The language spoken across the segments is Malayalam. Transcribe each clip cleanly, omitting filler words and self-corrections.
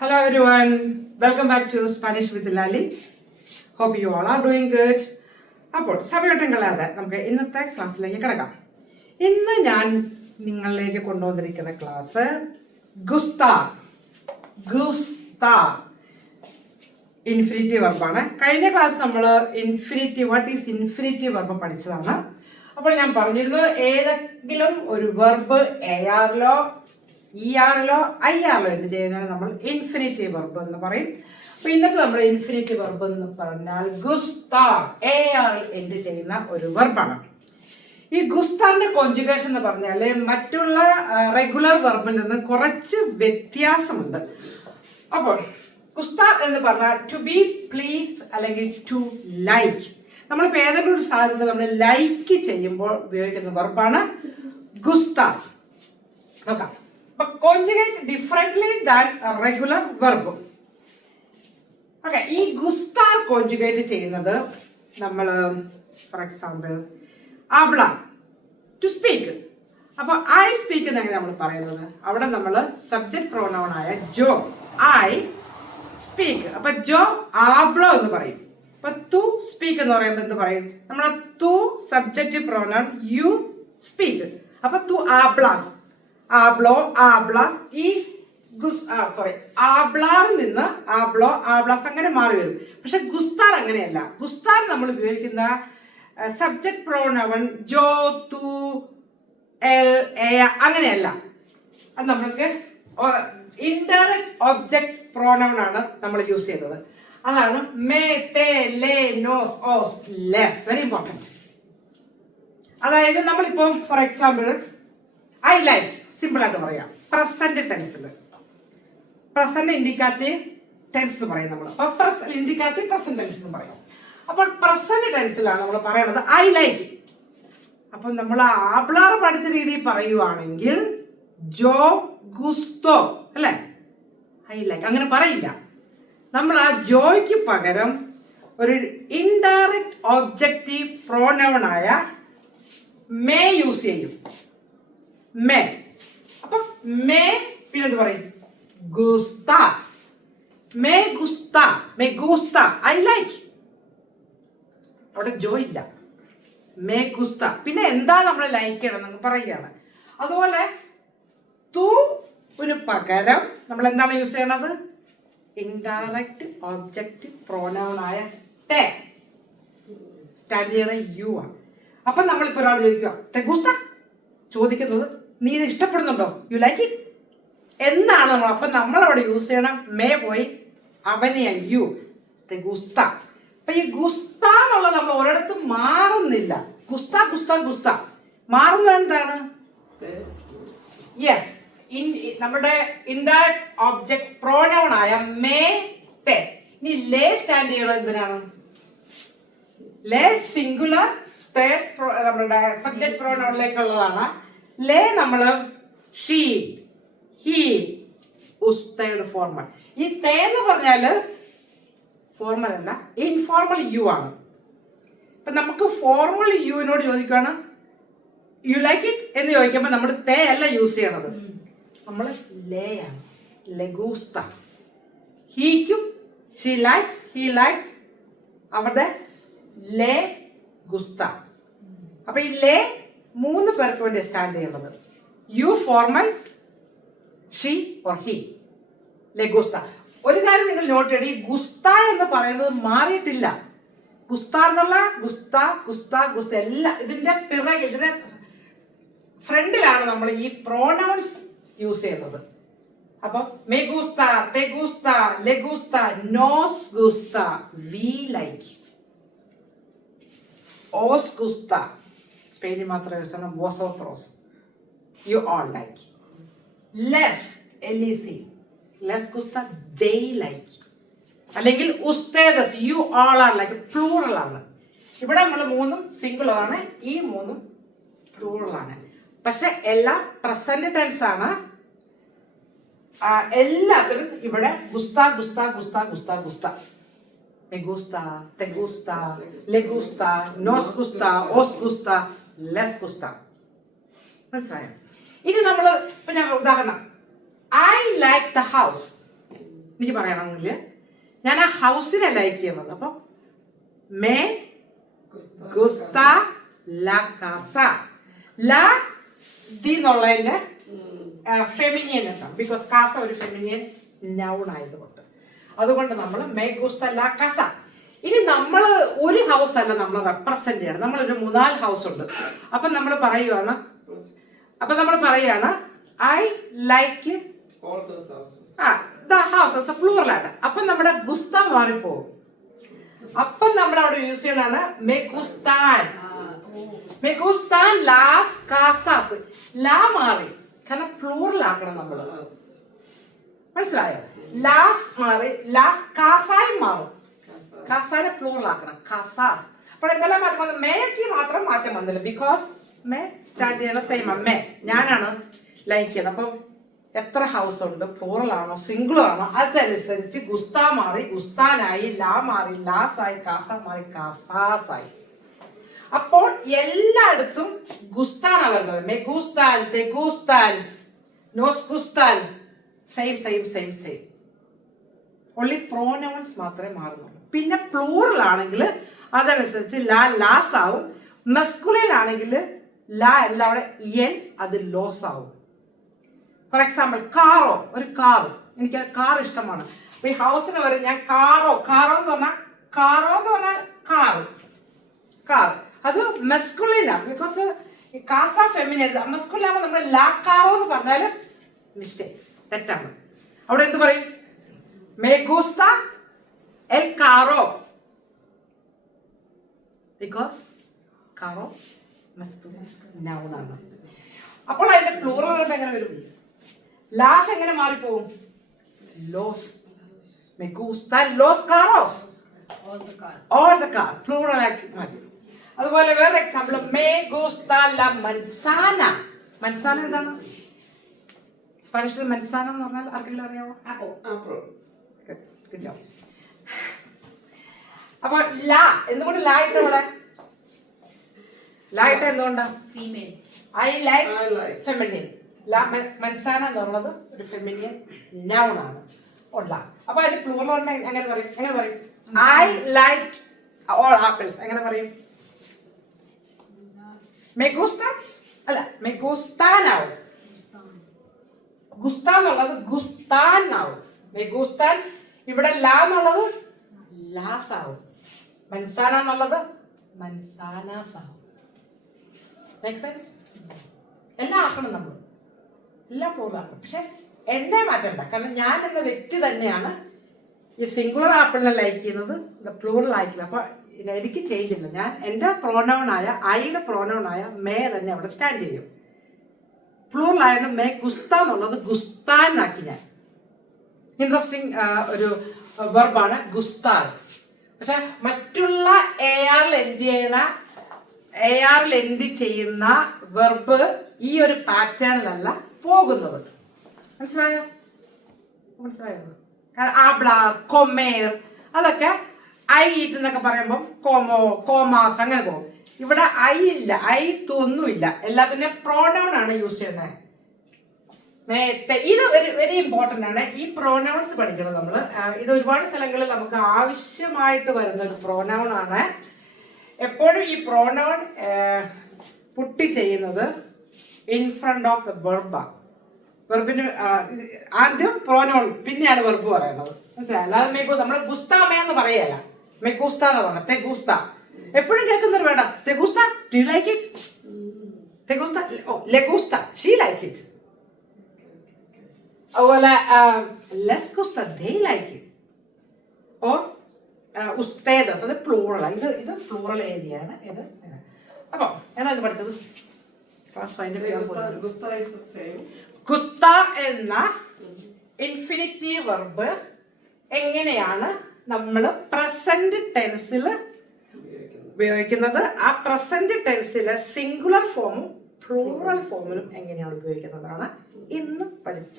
Hello everyone, welcome back to Spanish with Lali. Hope you all are doing good. അപ്പോൾ സമയത്തും കളയാതെ നമുക്ക് ഇന്നത്തെ ക്ലാസ്സിലേക്ക് കിടക്കാം. ഇന്ന് ഞാൻ നിങ്ങളിലേക്ക് കൊണ്ടുവന്നിരിക്കുന്ന ക്ലാസ് ഗുസ്താ ഇൻഫിനിറ്റീവ് വെർബാണ്. കഴിഞ്ഞ ക്ലാസ് നമ്മൾ വാട്ട് ഈസ് ഇൻഫിനിറ്റീവ് വെർബ് പഠിച്ചതാണ്. അപ്പോൾ ഞാൻ പറഞ്ഞിരുന്നു ഏതെങ്കിലും ഒരു വെർബ് ARലോ ERലോ IRലോ എന്ത് ചെയ്യുന്നതിന് നമ്മൾ ഇൻഫിനിറ്റീവ് വെർബ് എന്ന് പറയും. അപ്പൊ ഇന്നത്തെ നമ്മുടെ ഇൻഫിനിറ്റീവ് വെർബ് എന്ന് പറഞ്ഞാൽ ഗുസ്താർ AR എന്ത് ചെയ്യുന്ന ഒരു വെർബാണ്. ഈ ഗുസ്താറിന്റെ കോൺജുഗേഷൻ എന്ന് പറഞ്ഞാൽ മറ്റുള്ള റെഗുലർ വെർബിൽ നിന്ന് കുറച്ച് വ്യത്യാസമുണ്ട്. അപ്പോൾ ഗുസ്താർ എന്ന് പറഞ്ഞാൽ ടു ബി പ്ലീസ്ഡ് അല്ലെങ്കിൽ ടു ലൈക്ക്. നമ്മളിപ്പോൾ ഏതെങ്കിലും ഒരു സാധനത്തെ നമ്മൾ ലൈക്ക് ചെയ്യുമ്പോൾ ഉപയോഗിക്കുന്ന വെർബാണ് ഗുസ്താർ. നോക്കാം. Conjugate differently than a regular verb. Okay, ഈ ഗുസ്താർ കോൺജുഗേറ്റ് ചെയ്യുന്നത് നമ്മൾ ഫോർ എക്സാമ്പിൾ ആബ്ല ടു സ്പീക്ക്. അപ്പൊ ഐ സ്പീക്ക് എന്ന് എങ്ങനെ നമ്മൾ പറയുന്നത്? അവിടെ നമ്മൾ സബ്ജക്ട് പ്രോനൗൺ ആയ ജോ ഐ സ്പീക്ക്. അപ്പൊ ജോ ആബ്ലോ എന്ന് പറയും. അപ്പൊ തു സ്പീക്ക് എന്ന് പറയുമ്പോൾ എന്ത് പറയും? നമ്മൾ തു സബ്ജക്റ്റ് പ്രോനൗൺ യു സ്പീക്ക്. അപ്പൊ തു ആബ്ലാസ് ആബ്ലോ ആബ്ലാസ് ഈ ആബ്ലാറിൽ നിന്ന് ആബ്ലോ ആബ്ലാസ് അങ്ങനെ മാറി വരും. പക്ഷെ ഗുസ്താർ അങ്ങനെയല്ല. ഗുസ്താർ നമ്മൾ ഉപയോഗിക്കുന്ന സബ്ജക്ട് പ്രോനൗൺ ജോ തു എൽ എ അങ്ങനെയല്ല. അത് നമ്മൾക്ക് ഇൻഡയറക്റ്റ് ഒബ്ജക്ട് പ്രോനൗൺ ആണ് നമ്മൾ യൂസ് ചെയ്യുന്നത്. അതാണ് മേ തേ ലേ നോസ് ഓസ് ലെസ്. Very important. അതായത് നമ്മളിപ്പോൾ for example I like simple ആയിട്ട് പറയാം. പ്രസന്റ് ടെൻസിൽ പ്രസന്റ് ഇൻഡിക്കേറ്റീവ് ടെൻസ് എന്ന് പറയും നമ്മൾ. അപ്പോൾ ഇൻഡിക്കേറ്റീവ് പ്രസന്റ് ടെൻസ് എന്ന് പറയും. അപ്പോൾ പ്രസന്റ് ടെൻസിലാണ് നമ്മൾ പറയുന്നത് ഐ ലൈക്ക്. അപ്പം നമ്മൾ ആബ്ലാർ പഠിച്ച രീതിയിൽ പറയുവാണെങ്കിൽ ജോ ഗുസ്തോ അല്ലേ, ഐ ലൈക്ക് അങ്ങനെ പറയില്ല. നമ്മൾ ആ ജോയ്ക്ക് പകരം ഒരു ഇൻഡയറക്റ്റ് ഒബ്ജക്റ്റീവ് പ്രോനൗൺ ആയ മേ യൂസ് ചെയ്യും. മേ. അപ്പൊ മേ പിന്നെ എന്ത് പറയും? ഗുസ്ത. May ഗുസ്ത, may ഗുസ്ത I like. അവിടെ ജോ ഇല്ല. മേ ഗുസ്ത. പിന്നെ എന്താ നമ്മൾ ലൈക്ക് ചെയ്യണം എന്ന് പറയുകയാണ്. അതുപോലെ തുവിന് പകരം നമ്മൾ എന്താണ് യൂസ് ചെയ്യണത്? ഇൻഡയറക്റ്റ് ഒബ്ജക്റ്റ് പ്രോനൗൺ ആയ തേ. സ്റ്റാൻഡ് ചെയ്യണ യു ആണ്. അപ്പൊ നമ്മളിപ്പോ ഒരാൾ ചോദിക്കുക തെ ഗുസ്ത, ചോദിക്കുന്നത് നീ ഇത് ഇഷ്ടപ്പെടുന്നുണ്ടോ? യു ലൈക്ക് ഇറ്റ് എന്നാണ് നമ്മൾ. അപ്പൊ നമ്മളവിടെ യൂസ് ചെയ്യണം മേ പോയി അവനെയാ യു തെ ഗുസ്ത. അപ്പൊ ഈ ഗുസ്ത എന്നുള്ളത് നമ്മൾ ഒരിടത്തും മാറുന്നില്ല. ഗുസ്ത ഗുസ്ത ഗുസ്ത മാറുന്നത് എന്താണ്? യെസ്, നമ്മുടെ ഇൻഡയറക്റ്റ് ഒബ്ജക്ട് പ്രോനൗൺ ആയ മേ തെ. ഇനി ലേ സ്റ്റാൻഡ് ചെയ്യണത് എന്തിനാണ്? ലേ സിംഗുലർ, തേ നമ്മുടെ സബ്ജക്ട് പ്രോനൗണിലേക്കുള്ളതാണ്. ലേ നമ്മള് ഷീ ഹി ഉസ്തയുടെ ഫോർമൽ. ഈ തേ എന്ന് പറഞ്ഞാല് ഫോർമൽ അല്ല, ഇൻഫോർമൽ യു ആണ്. ഇപ്പൊ നമുക്ക് ഫോർമൽ യുവിനോട് ചോദിക്കുകയാണ് യു ലൈക്ക് ഇറ്റ് എന്ന് ചോദിക്കുമ്പോൾ നമ്മൾ തേ അല്ല യൂസ് ചെയ്യണത്, നമ്മൾ ലേ ആണ്. ലഗൂസ്ത. ഹീക്കും ഷീ ലൈക്സ് ഹി ലൈക്സ് അവരുടെ ലേ ഗുസ്ത. അപ്പൊ ഈ ലേ മൂന്ന് പേർക്ക് വേണ്ടി സ്റ്റാൻഡ് ചെയ്യുന്നത്. You formal, she or he. ലഗുസ്ത. ഒരു കാര്യം നിങ്ങൾ നോട്ട് ചെയ്യണം, ഈ ഗുസ്ത എന്ന് പറയുന്നത് മാറിയിട്ടില്ല. ഗുസ്ത എന്നുള്ള ഗുസ്ത ഗുസ്ത ഗുസ്ത എല്ലാം ഇതിന്റെ ഇതിന്റെ ഫ്രണ്ടിലാണ് നമ്മൾ ഈ പ്രോനൗൺസ് യൂസ് ചെയ്യുന്നത്. അപ്പൊ മേ ഗുസ്ത, തെ ഗുസ്ത, ലഗുസ്ത, നോസ് ഗുസ്ത, വി ലൈക്ക്, ഓസ് ഗുസ്ത. സ്പെയിനിൽ മാത്രമേ യൂസ് ചെയ്യണം വോസോത്രോസ്, യു ഓൾ ലൈക്ക്. ലെസ് LEC ലെസ് ഗുസ്ത ദേ ലൈക്ക്. അല്ലെങ്കിൽ ഉസ്തേദസ് you all are like. Plural ആണ്. ഇവിടെ നമ്മൾ മൂന്നും സിംഗിൾ ആണ്, ഈ മൂന്നും പ്ലൂറൽ ആണ്. പക്ഷെ എല്ലാം പ്രസന്റ് ടെൻസ് ആണ്. എല്ലാത്തിനും ഇവിടെ ഗുസ്ത ഗുസ്ത ഗുസ്ത ഗുസ്ത ഗുസ്ത. Me gusta, te gusta, le gusta, nos gusta, os gusta, les gusta. മനസ്സിലായോ? ഇനി നമ്മൾ ഇപ്പൊ ഞാൻ ഉദാഹരണം ഐ ലൈക്ക് ദ ഹൗസ്. എനിക്ക് പറയണമെങ്കിൽ ഞാൻ ആ ഹൗസിനെ ലൈക്ക് ചെയ്യുന്നത്. അപ്പം മേ ഗുസ്ത ലാ കാസ. ലാ ദി എന്നുള്ളതിന്റെ ഫെമിനിയൻ എത്താം, ബിക്കോസ് കാസ ഒരു ഫെമിനിയൻ നൗൺ ആയതുകൊണ്ട്. അതുകൊണ്ട് നമ്മൾ മേ ഗുസ്ത ലാ കാസ. ഇനി നമ്മൾ ഒരു ഹൗസ് അല്ല നമ്മൾ റെപ്രസെന്റ് ചെയ്യണം, നമ്മളൊരു 3-4 ഹൗസ് ഉണ്ട്. അപ്പം നമ്മൾ പറയുകയാണ് ഐ ലൈക്ക് ദ ഹൗസസ് പ്ലൂറലാണ്. അപ്പം നമ്മുടെ ഗുസ്ത മാറിപ്പോകും. അപ്പം നമ്മൾ അവിടെ യൂസ് ചെയ്യണതാണ് മേ ഗുസ്താൻ ലാസ് കാസാസ്. ലാ മാറി, കാരണം പ്ലൂറൽ ആക്കണം നമ്മൾ. മനസ്സിലായോ? ലാസ് മാറി ലാസ് കാസായി മാറും. കാസാനെ പ്ലൂറൽ ആക്കണം, കാസാസ്. അപ്പോൾ എന്തെല്ലാം മാറ്റം വന്നു? മേക്ക് മാത്രം മാറ്റം വന്നില്ല, ബിക്കോസ് മേ സ്റ്റാർട്ട് ചെയ്യണ സെയിം മേ ഞാനാണ് ലൈക്ക് ചെയ്യുന്നത്. അപ്പം എത്ര ഹൗസ് ഉണ്ട്, പ്ലൂറൽ ആണോ സിംഗിൾ ആണോ അതനുസരിച്ച് ഗുസ്ത മാറി ഗുസ്താനായി, ലാ മാറി ലാസായി, കാസ മാറി കാസാസായി. അപ്പോൾ എല്ലായിടത്തും ഗുസ്താനാണ് വരുന്നത്. മേ ഗുസ്താൻ, തെ ഗുസ്താൻ, നോസ് ഗുസ്താൻ, same same same same. Only pronouns മാത്രമേ മാറുന്നുള്ളൂ. പിന്നെ പ്ലൂറൽ ആണെങ്കിൽ അതനുസരിച്ച് ലാ ലാസ് ആവും. മസ്കുലിൻ ആണെങ്കിൽ ലാ എല്ലാം അവിടെ എൽ, അത് ലോസ് ആവും. ഫോർ എക്സാമ്പിൾ കാറോ, ഒരു കാർ, എനിക്ക് കാർ ഇഷ്ടമാണ്. അപ്പൊ ഈ ഹൗസിന് വരെ ഞാൻ കാറോ എന്ന് പറഞ്ഞാൽ കാർ അത് മെസ്കുലിനാ, ബിക്കോസ് കാസ ഫെമിനിൻ. മെസ്കുലിനാകുമ്പോൾ നമ്മൾ ലാ കാറോ എന്ന് പറഞ്ഞാൽ മിസ്റ്റേക്ക്, തെറ്റാണ്. അവിടെ എന്ത് പറയും? മേ ഗുസ്ത എൽ കാറോ, ബിക്കോസ് കാറോ മെസ്കുലിൻ നൗൺ ആണ്. അപ്പോൾ അതിന്റെ പ്ലൂറൽ എങ്ങനെ വരും? ലാസ് എങ്ങനെ മാറിപ്പോകും? ലോസ്. മേ ഗുസ്ത ലോസ് കാറോസ്, ഓൾ ദ കാർ, പ്ലൂറൽ ആക്കി മാറ്റി. അതുപോലെ വേറെ എക്സാമ്പിൾ, മേ ഗുസ്ത ലാ മൻസാന. മൻസാന എന്താണ് സ്പാനിഷിൽ? മൻസാന എന്ന് പറഞ്ഞാൽ ആർക്കെങ്കിലും അറിയാമോ? അപ്പൊ ലാ എന്തുകൊണ്ട് ലാ ഇട്ട ഇവിടെ? ലാ ഇട്ട എന്തുകൊണ്ടാ? ഫീമെയിൽ. I like feminine. ലാ മൻസാന എന്ന് പറയുന്നത് ഒരു ഫെമിനിയൻ നൗൺ ആണ്. അപ്പൊ അതിന് പ്ലൂറൽ എങ്ങനെ പറയും? ഐ ലൈക്ക് ഓൾ ആപ്പിൾസ് എങ്ങനെ പറയും? മേ ഗുസ്ത അല്ല, മേ ഗുസ്താനാവും. ഗുസ്ത എന്നുള്ളത് ഗുസ്താൻ ആവും. മേ ഗുസ്താൻ. ഇവിടെ ലാ എന്നുള്ളത് ലാസ് ആവും. മൻസാന എന്നുള്ളത് മൻസാനാസ് ആവും. Make sense? എല്ലാം ആക്കണം നമ്മൾ, എല്ലാം പ്ലൂറലാക്കണം. പക്ഷെ എന്നെ മാറ്റണ്ട, കാരണം ഞാൻ എന്ന വ്യക്തി തന്നെയാണ് ഈ സിംഗുലർ ആപ്പിളിനെ ലൈക്ക് ചെയ്യുന്നത്, പ്ലൂറൽ ആയിട്ടില്ല. അപ്പൊ എനിക്ക് ചേഞ്ച് ഇല്ല. ഞാൻ എൻ്റെ പ്രോനൗണായ ഐയുടെ പ്രോനൗണായ മേ തന്നെ അവിടെ സ്റ്റാൻഡ് ചെയ്യും. പ്ലൂറൽ ആയതുകൊണ്ട് മേ ഗുസ്ത എന്നുള്ളത് ഗുസ്താനാക്കി ഞാൻ. ഇൻട്രസ്റ്റിംഗ് ഒരു വെർബാണ് ഗുസ്താൻ. പക്ഷെ മറ്റുള്ള ARൽ എൻഡ് ചെയ്യുന്ന വെർബ് ഈ ഒരു പാറ്റേണിലല്ല പോകുന്നത്. മനസ്സിലായോ? കാരണം ആബ്ല, കൊമേർ അതൊക്കെ ഐ ഈറ്റ് എന്നൊക്കെ പറയുമ്പോൾ കോമോ, കോമാസ് അങ്ങനെ പോകും. ഇവിടെ ഐ ഇല്ല, ഐ ഒന്നുമില്ല, എല്ലാത്തിനും പ്രോനൗൺ ആണ് യൂസ് ചെയ്യുന്നത്. ഇത് വെരി ഇമ്പോർട്ടൻ്റ് ആണ്. ഈ പ്രോനൗൺസ് പഠിക്കണം നമ്മൾ. ഇത് ഒരുപാട് സ്ഥലങ്ങളിൽ നമുക്ക് ആവശ്യമായിട്ട് വരുന്ന ഒരു പ്രോനൗൺ ആണ്. എപ്പോഴും ഈ പ്രോനൗൺ പുട്ടി ചെയ്യുന്നത് ഇൻ ഫ്രണ്ട് ഓഫ് ദ വെർബാണ്. വെർബിന് ആദ്യം പ്രോനൗൺ പിന്നെയാണ് വെർബ് പറയുന്നത്. മനസ്സിലായി? അല്ലാതെ മെഗൂസ് നമ്മൾ ഗുസ്താമേ എന്ന് പറയല, മെഗൂസ്ത എന്ന് പറഞ്ഞ തെഗൂസ്ത. എപ്പോഴും കേൾക്കുന്നൊരു വേണ്ട തെഗൂസ്ത, ഡു യു ലൈക്ക് ഇറ്റ്? തെഗൂസ്ത, ഓ ലെഗൂസ്ത, ഷീ ലൈക്ക് ഇറ്റ്. അതുപോലെ ലെസ് ഗുസ്ത, ദേ ലൈക്ക് ഇറ്റ്. ഓർ ഉസ്തേദസ്, അത് പ്ലൂറലാണ്. ഇത് പ്ലൂറൽ ഏരിയ ആണ്. ഇത് അപ്പോൾ ഏതാ ഇത് പഠിച്ചത്? ക്ലാസ് 5 ഗുസ്ത എന്ന ഇൻഫിനിറ്റീവ് വെർബ് എങ്ങനെയാണ് നമ്മൾ പ്രസന്റ് ടെൻസിൽ ഉപയോഗിക്കുന്നത്, ആ പ്രസന്റ് ടെൻസിലെ സിംഗുലർ ഫോമും പ്ലൂറൽ ഫോമിലും എങ്ങനെയാണ് ഉപയോഗിക്കുന്നതാണ് ഇന്ന് പഠിച്ച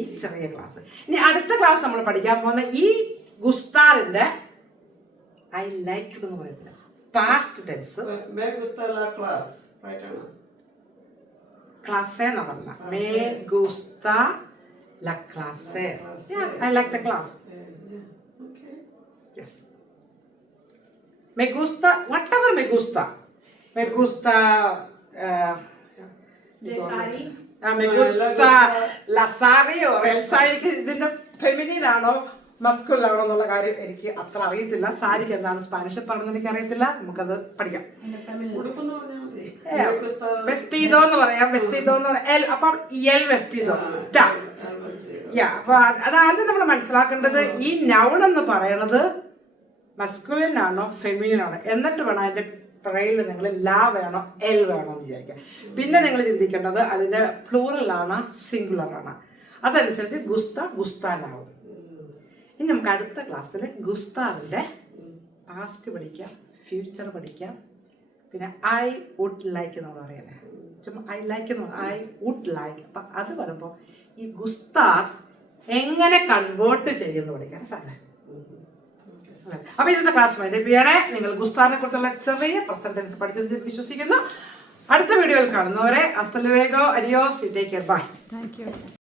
ഈ ചെറിയ ക്ലാസ്. ഇനി അടുത്ത ക്ലാസ് നമ്മൾ പഠിക്കാൻ പോകുന്ന ഈ ഗുസ്താറിന്റെ ഐ ലൈക്ക് എന്ന് പറയത്തില്ല, പാസ്റ്റ് ടെൻസ്. ക്ലാസ് എന്ന് പറഞ്ഞ may ഗുസ്ത La clase. Yeah, I like the class. Okay. Yes. Me gusta, whatever me gusta. Me gusta. De sari. Me gusta la sari o el sari. ഇതിന്റെ ഫെമിനിൻ ആണോ മസ്കുലൻ ആണോ എന്നുള്ള കാര്യം എനിക്ക് അത്ര അറിയത്തില്ല. സാരിക്ക് എന്താണ് സ്പാനിഷിൽ പറഞ്ഞത് എനിക്ക് അറിയത്തില്ല. നമുക്കത് പഠിക്കാം. ഉടുപ്പെന്ന് പറഞ്ഞാൽ മതി. വെസ്റ്റീദോ എന്ന് പറയാം. വെസ്റ്റീദോ എന്ന് പറയാം. അപ്പം എൽ വെസ്റ്റീദോ ടാ. അപ്പൊ അതാദ്യം നമ്മൾ മനസ്സിലാക്കേണ്ടത് ഈ നൗൺ എന്ന് പറയണത് മസ്കുലിൻ ആണോ ഫെമിനിൻ ആണോ എന്നിട്ട് വേണം അതിന്റെ പറയിൽ നിങ്ങൾ ലാ വേണോ എൽ വേണോ എന്ന് വിചാരിക്കാം. പിന്നെ നിങ്ങൾ ചിന്തിക്കേണ്ടത് അതിന്റെ പ്ലൂറൽ ആണ് സിംഗുലർ ആണ്. അതനുസരിച്ച് ഗുസ്ത ഗുസ്താനാവും. ഇനി നമുക്ക് അടുത്ത ക്ലാസ്സിൽ ഗുസ്താവിന്റെ പാസ്റ്റ് പഠിക്കാം, ഫ്യൂച്ചർ പഠിക്കാം, പിന്നെ ഐ വുഡ് ലൈക്ക് എന്ന് പറയല്ലേ. ചുമ്മാ ഐ ലൈക്ക് എന്ന് ഐ വുഡ് ലൈക്ക്. അപ്പം അത് വരുമ്പോൾ ഈ ഗുസ്താർ എങ്ങനെ കൺവേർട്ട് ചെയ്യുന്നു പഠിക്കാൻ സാധനം. അപ്പൊ ഇന്നത്തെ ക്ലാസ് വൈൻഡപ്പ് ചെയ്യണേ. നിങ്ങൾ ഗുസ്താറിനെ കുറിച്ചുള്ള ചെറിയ പ്രസന്റൻസ് പഠിച്ചത് വിശ്വസിക്കുന്നു. അടുത്ത വീഡിയോയിൽ കാണുന്നവരെ ഹasta luego, adiós, you take care, bye. Thank you.